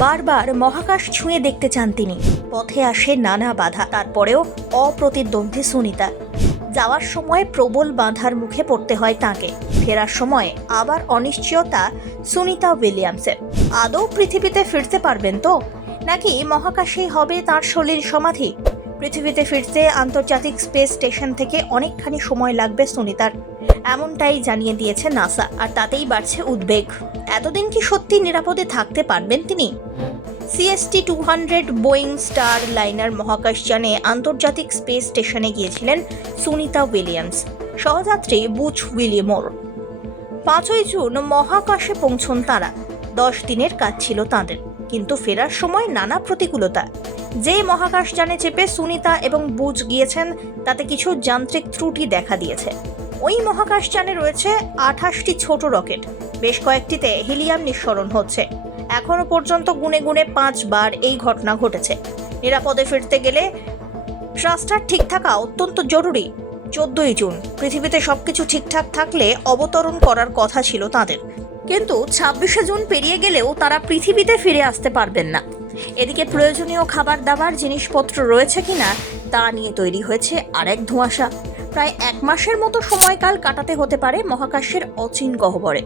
বারবার মহাকাশ ছুঁয়ে দেখতে চান তিনি। পথে আসে নানা বাধা, তারপরেও অপ্রতিদ্বন্দ্বী সুনিতা। যাওয়ার সময় প্রবল বাঁধার মুখে পড়তে হয় তাকে। ফেরার সময় আবার অনিশ্চয়তা সুনিতা উইলিয়ামসের। আদৌ পৃথিবীতে ফিরতে পারবেন তো? নাকি মহাকাশেই হবে তার শরীর সমাধি? পৃথিবীতে ফিরতে আন্তর্জাতিক স্পেস স্টেশন থেকে অনেকখানি সময় লাগবে সুনিতার। এমনটাই জানিয়ে দিয়েছে নাসা, আর তাতেই বাড়ছে উদ্বেগ। এতদিন কি সত্যি নিরাপদে থাকতে পারবেন তিনি? CST two hundred Boeing starliner মহাকাশযানে আন্তর্জাতিক স্পেস স্টেশনে গিয়েছিলেন সুনিতা উইলিয়ামস, সহযাত্রী বুচ উইলিয়মোর পাঁচই জুন মহাকাশে পৌঁছন তারা। দশ দিনের কাজ ছিল তাঁদের, কিন্তু ফেরার সময় নানা প্রতিকূলতা। যে মহাকাশযানে চেপে সুনিতা এবং বুজ গিয়েছেন, তাতে কিছু যান্ত্রিক ত্রুটি দেখা দিয়েছে। ওই মহাকাশযানে রয়েছে আঠাশটি ছোট রকেট, বেশ কয়েকটিতে হিলিয়াম নিঃসরণ হচ্ছে। এখনও পর্যন্ত গুনে গুনে পাঁচবার এই ঘটনা ঘটেছে। নিরাপদে ফিরতে গেলে ট্রাস্টার ঠিক থাকা অত্যন্ত জরুরি। চোদ্দই জুন, পৃথিবীতে সবকিছু ঠিকঠাক থাকলে অবতরণ করার কথা ছিল তাদের। কিন্তু ছাব্বিশে জুন পেরিয়ে গেলেও তারা পৃথিবীতে ফিরে আসতে পারবেন না। এদিকে প্রয়োজনীয় খাবার দাবার, জিনিসপত্র রয়েছে কিনা তা নিয়ে তৈরি হয়েছে আরেক ধোঁয়াশা। প্রায় এক মাসের মতো সময়কাল কাটাতে হতে পারে মহাকাশের অচিন গহ্বরে।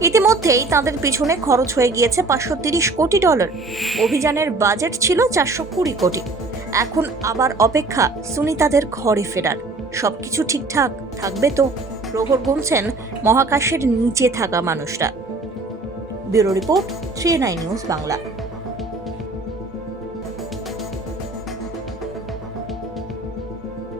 ইতিমধ্যেই তাদের পিছনে খরচ হয়ে গিয়েছে পাঁচশো তিরিশ কোটি ডলার। অভিযানের বাজেট ছিল চারশো কুড়ি কোটি। এখন আবার অপেক্ষা সুনিতাদের ঘরে ফেরার। সবকিছু ঠিকঠাক থাকবে তো? প্রহর গুনছেন মহাকাশের নিচে থাকা মানুষরা। Bureau report, three news Bangla.